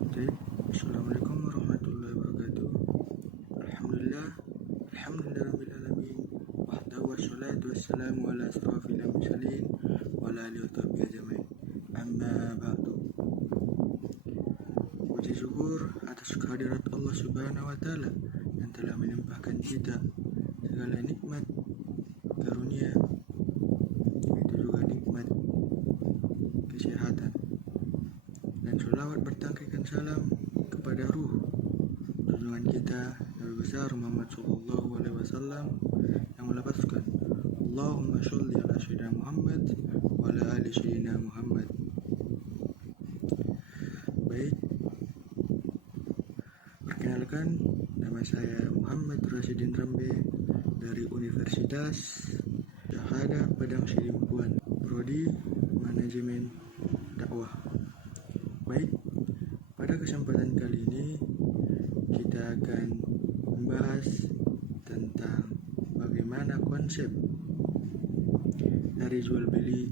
Oke, Assalamualaikum warahmatullahi wabarakatuh. Alhamdulillah, alhamdulillahirabbil alamin. Wahdahu wassalatu wassalamu ala asrofil mursalin wa ala alihi washabihi ajmain. Amma ba'du. Puji syukur atas kehadirat Allah Subhanahu wa taala yang telah melimpahkan kita segala nikmat karunia, itu juga nikmat kesehatan. Dan sholawat bertangkikan salam kepada ruh junjungan kita Nabi besar Muhammad Sallallahu Alaihi Wasallam yang melafazkan Allahumma sholli ala sayyidina Muhammad wa ala ali sayyidina Muhammad. Baik, perkenalkan, nama saya Muhammad Rasidin Rambe dari Universitas Syahada Padang Sidimpuan, Prodi Manajemen Dakwah. Baik, pada kesempatan kali ini kita akan membahas tentang bagaimana konsep dari jual beli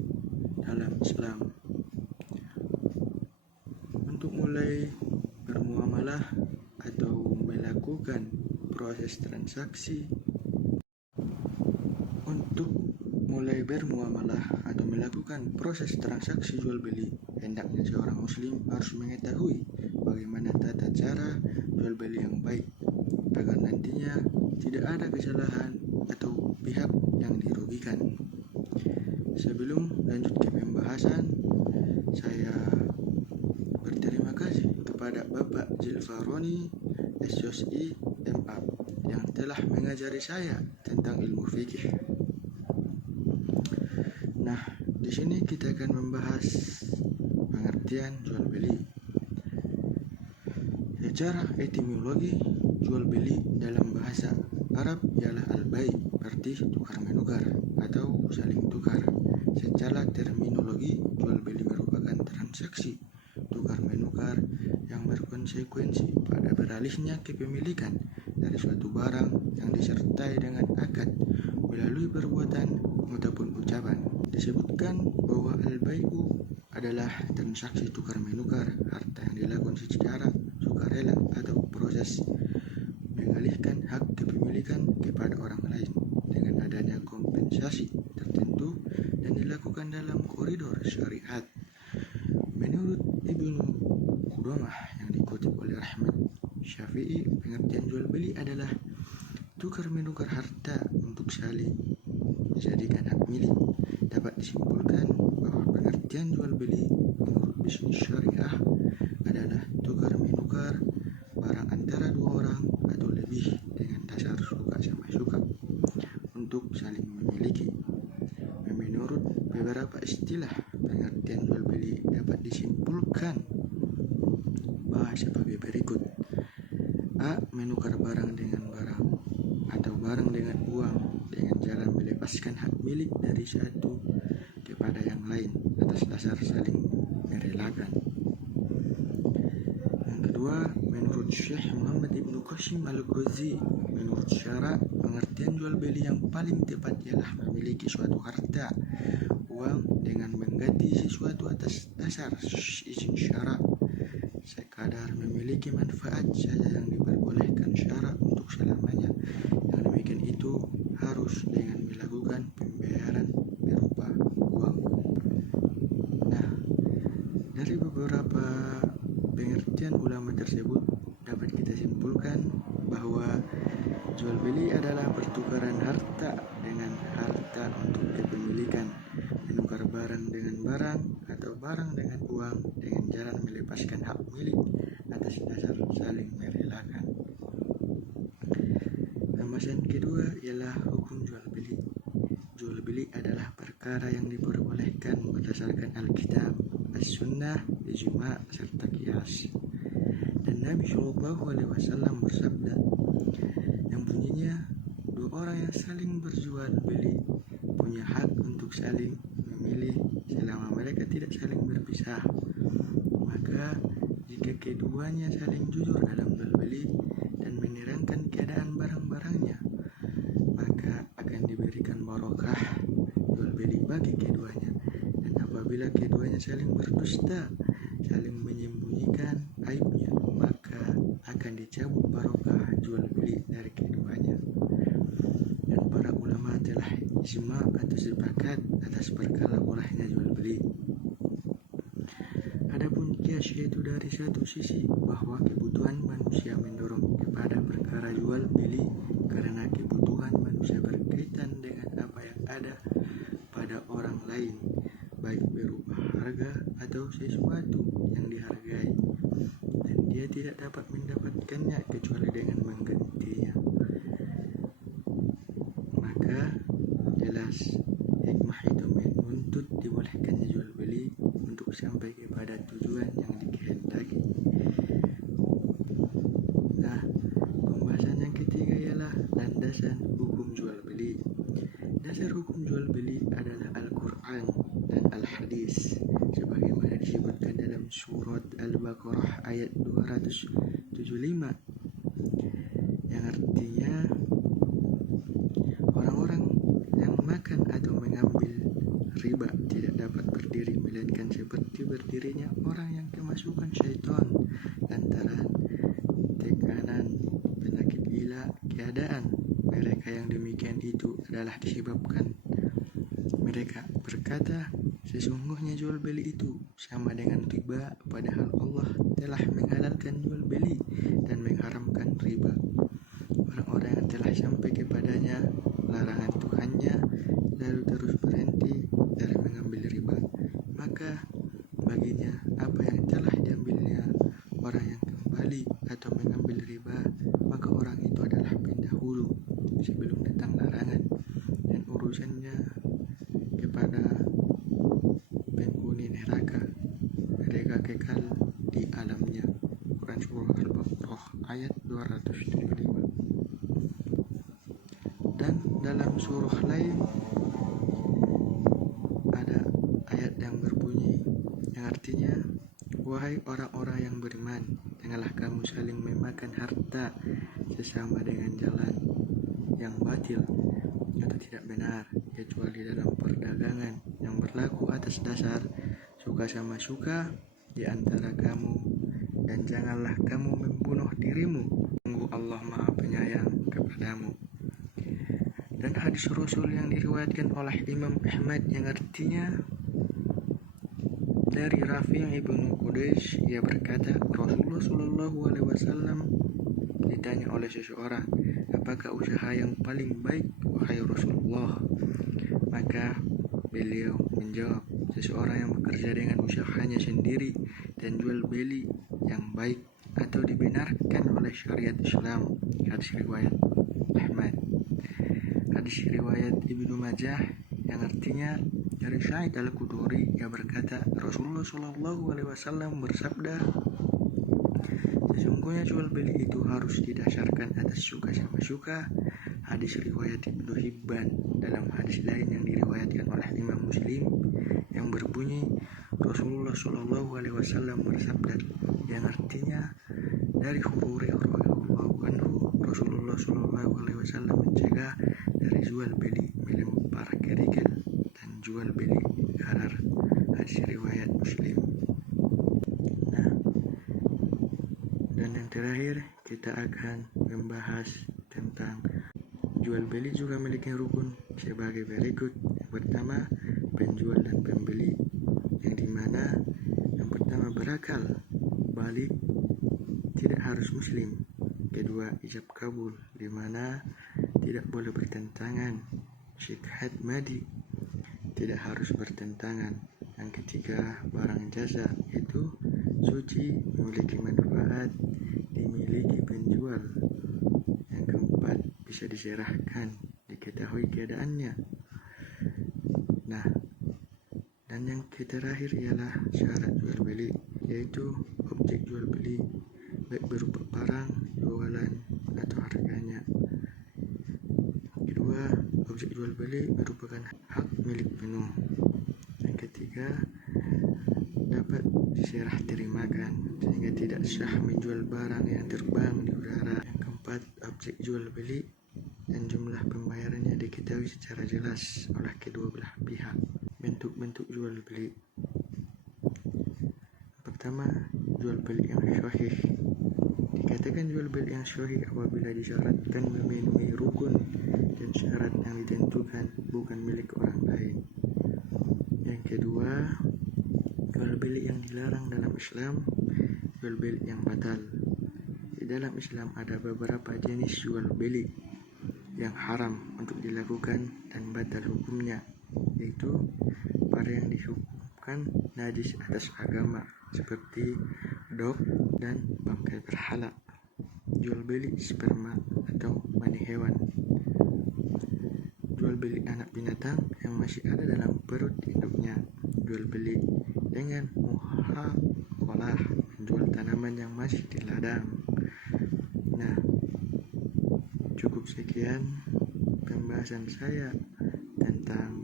dalam Islam. Untuk mulai bermuamalah atau melakukan proses transaksi, jual beli, hendaknya seorang muslim harus mengetahui bagaimana tata cara jual beli yang baik agar nantinya tidak ada kesalahan atau pihak yang dirugikan. Sebelum lanjut ke pembahasan, saya berterima kasih kepada Bapak Zilfaroni SOSI MA yang telah mengajari saya tentang ilmu fikih. Nah, di sini kita akan membahas pengertian jual beli. Secara etimologi, jual beli dalam bahasa Arab ialah al-bai', berarti tukar menukar atau saling tukar. Secara terminologi, jual beli merupakan transaksi tukar menukar yang berkonsekuensi pada beralihnya kepemilikan dari suatu barang yang disertai dengan akad melalui perbuatan ataupun ucapan. Disebutkan bahwa al-bai'u adalah transaksi tukar menukar harta yang dilakukan secara sukarela atau proses mengalihkan hak kepemilikan kepada orang lain dengan adanya kompensasi tertentu dan dilakukan dalam koridor syariat. Menurut Ibnu Qudamah yang dikutip oleh Ahmad Syafi'i, pengertian jual beli adalah tukar menukar harta untuk saling dijadikan hak milik. Dapat disimpulkan bahwa pengertian jual beli menurut bisnis syariah adalah tukar menukar barang antara dua orang atau lebih dengan dasar suka sama suka untuk saling memiliki. Menurut beberapa istilah, pengertian jual beli dapat disimpulkan sebagai berikut. A. Menukar barang dengan barang atau barang dengan uang dengan cara melepaskan hak milik dari satu kepada yang lain atas dasar saling merelakan. Yang kedua, menurut Syekh Muhammad Ibnu Qasim Al-Ghazali, menurut syara, pengertian jual beli yang paling tepat ialah memiliki suatu harta uang dengan mengganti sesuatu atas dasar izin syara, sekadar memiliki manfaat saja yang diperbolehkan syara untuk selamanya. Yang demikian itu harus dengan melakukan pembayaran berupa uang. Nah, dari beberapa pengertian ulama tersebut dapat kita simpulkan bahwa jual beli adalah pertukaran harta dengan harta untuk kepemilikan, menukar barang dengan barang atau barang dengan uang dengan cara melepaskan hak milik atas dasar saling merelakan. Pembahasan kedua ialah hukum jual beli. Jual beli adalah perkara yang diperbolehkan berdasarkan Alkitab, As-Sunnah, Ijma' serta Qiyas. Dan Nabi Shallallahu Alaihi Wasallam bersabda yang bunyinya, dua orang yang saling berjual beli punya hak untuk saling memilih selama mereka tidak saling berpisah. Maka jika keduanya saling jujur dalam jual beli dan menerangkan keadaan barang-barangnya, maka akan diberikan barokah jual beli bagi keduanya. Dan apabila keduanya saling berdusta, saling menyembunyikan aibnya, dicabut barokah jual beli dari keduanya. Dan para ulama telah ijma atau sepakat atas perkara bolehnya jual beli. Adapun kias yaitu dari satu sisi bahwa kebutuhan manusia mendorong kepada perkara jual beli karena kebutuhan manusia berkaitan dengan apa yang ada pada orang lain, baik berupa harga atau sesuatu yang dihargai, dan dia tidak dapat mendapatkannya kecuali dengan menggantinya. Maka jelas hikmah itu menuntut dibolehkannya jual beli untuk sampai kepada tujuan yang dikehendaki. Nah, pembahasan yang ketiga ialah landasan hukum jual beli. Dasar hukum jual beli adalah Al-Quran dan Al-Hadis sebagaimana disebutkan dalam surat Al-Baqarah ayat 275 yang artinya orang-orang yang makan atau mengambil riba tidak dapat berdiri melainkan seperti berdirinya orang yang kemasukan syaitan lantaran tekanan penyakit gila keadaan. Mereka yang demikian itu adalah disebabkan mereka berkata, sesungguhnya jual beli itu sama dengan riba, padahal Allah telah menghalalkan jual beli dan mengharamkan riba. Orang-orang yang telah sampai kepadanya larangan Tuhannya lalu terus berhenti dari mengambil riba, maka baginya apa yang telah diambilnya. Orang yang kembali atau mengambil riba, maka orang itu adalah pendahulu sebelum datang larangan, dan urusannya kepada penghuni neraka, mereka kekal di alamnya. Quran surah Al-Baqarah ayat 275. Dan dalam surah lain ada ayat yang berbunyi yang artinya, wahai orang-orang yang beriman, janganlah kamu saling memakan harta sesama dengan jalan yang batil atau tidak benar, kecuali dalam perdagangan yang berlaku atas dasar suka sama suka di antara kamu, dan janganlah kamu membunuh dirimu, sungguh Allah Maha Penyayang kepadamu. Dan hadis Rasul yang diriwayatkan oleh Imam Ahmad yang artinya dari Rafi' ibnu Qudais, ia berkata, Rasulullah Shallallahu Alaihi Wasallam ditanya oleh seseorang, apakah usaha yang paling baik wahai Rasulullah? Maka beliau menjawab, seseorang yang bekerja dengan usahanya sendiri dan jual beli yang baik atau dibenarkan oleh syariat Islam. Hadis riwayat Ahmad. Hadis riwayat Ibnu Majah yang artinya dari Sa'id Al-Khudri, ia berkata, Rasulullah Shallallahu Alaihi Wasallam bersabda, sesungguhnya jual beli itu harus didasarkan atas suka sama suka. Hadis riwayat Ibnu Hibban. Dalam hadis lain yang diriwayatkan oleh Imam Muslim yang berbunyi, Rasulullah Shallallahu Alaihi Wasallam bersabda yang artinya dari Hurairah radhiyallahu anhu, Rasulullah Shallallahu Alaihi Wasallam mencegah dari jual beli melempar kerikil dan jual beli gharar. Hadis riwayat Muslim. Nah, dan yang terakhir kita akan membahas tentang jual beli juga memiliki rukun sebagai berikut. Yang pertama, penjual dan pembeli, yang dimana yang pertama berakal balik, tidak harus muslim. Kedua, ijab kabul, dimana tidak boleh bertentangan. Syikhat madi, tidak harus bertentangan. Yang ketiga, barang jasa, itu suci, memiliki manfaat, dimiliki penjual. Yang keempat, bisa diserahkan, diketahui keadaannya. Nah, dan yang terakhir ialah syarat jual beli, yaitu objek jual beli, baik berupa barang, jualan, atau harganya. Kedua, objek jual beli merupakan hak milik penuh. Yang ketiga, dapat diserah terimakan sehingga tidak sah menjual barang yang terbang di udara. Yang keempat, objek jual beli dan jumlah pembayarannya diketahui secara jelas oleh kedua belah pihak. Bentuk-bentuk jual beli. Pertama, jual beli yang sahih. Dikatakan jual beli yang sahih apabila disyaratkan memenuhi rukun dan syarat yang ditentukan, bukan milik orang lain. Yang kedua, jual beli yang dilarang dalam Islam, jual beli yang batal. Di dalam Islam ada beberapa jenis jual beli yang haram untuk dilakukan dan batal hukumnya, yaitu pada yang dihukumkan najis atas agama seperti dog dan bangkai berhala, jual beli sperma atau mani hewan, jual beli anak binatang yang masih ada dalam perut induknya, jual beli dengan muhaqalah, menjual tanaman yang masih di ladang. Nah, cukup sekian pembahasan saya tentang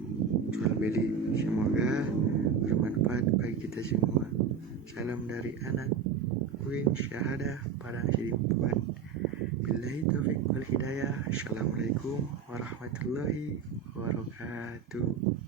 jual beli. Semoga bermanfaat bagi kita semua. Salam dari anak UIN Syahadah Padang Sidimpuan. Billahi taufiq wal hidayah. Assalamualaikum warahmatullahi wabarakatuh.